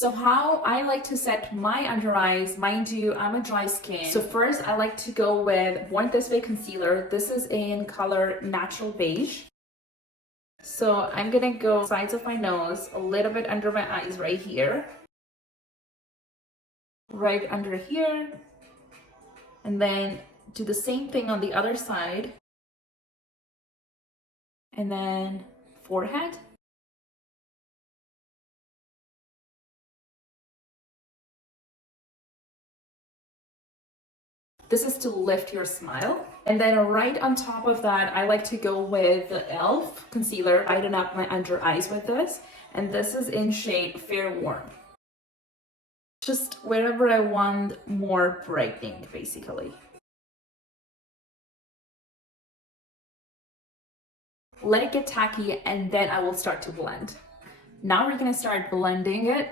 So how I like to set my under eyes, mind you, I'm a dry skin. So first I like to go with Born This Way concealer. This is in color Natural Beige. So I'm gonna go sides of my nose, a little bit under my eyes right here, right under here, and then do the same thing on the other side, and then forehead. This is to lift your smile. And then right on top of that, I like to go with the e.l.f. concealer, brighten up my under eyes with this. And this is in shade Fair Warm. Just wherever I want more brightening, basically. Let it get tacky and then I will start to blend. Now we're gonna start blending it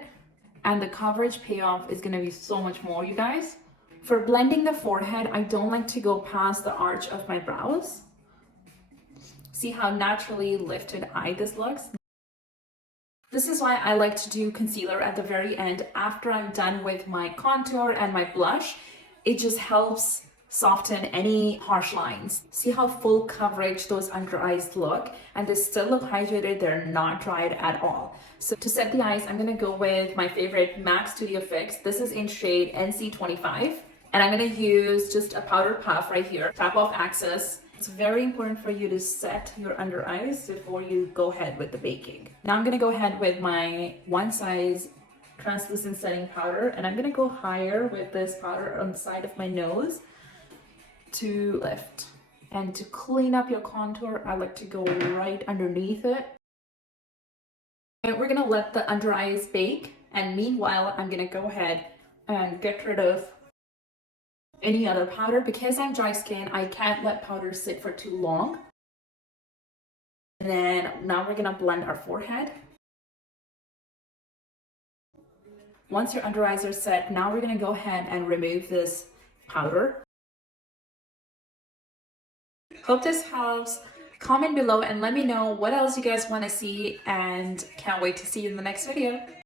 and the coverage payoff is gonna be so much more, you guys. For blending the forehead, I don't like to go past the arch of my brows. See how naturally lifted eye this looks? This is why I like to do concealer at the very end after I'm done with my contour and my blush. It just helps soften any harsh lines. See how full coverage those under eyes look, and they still look hydrated, they're not dried at all. So to set the eyes, I'm gonna go with my favorite MAC Studio Fix. This is in shade NC25. And I'm gonna use just a powder puff right here, tap off axis. It's very important for you to set your under eyes before you go ahead with the baking. Now I'm gonna go ahead with my one size translucent setting powder, and I'm gonna go higher with this powder on the side of my nose to lift. And to clean up your contour, I like to go right underneath it. And we're gonna let the under eyes bake, and meanwhile, I'm gonna go ahead and get rid of any other powder. Because I'm dry skin, I can't let powder sit for too long. And then now we're gonna blend our forehead. Once your under eyes are set, now we're gonna go ahead and remove this powder. Hope this helps. Comment below and let me know what else you guys want to see, and can't wait to see you in the next video.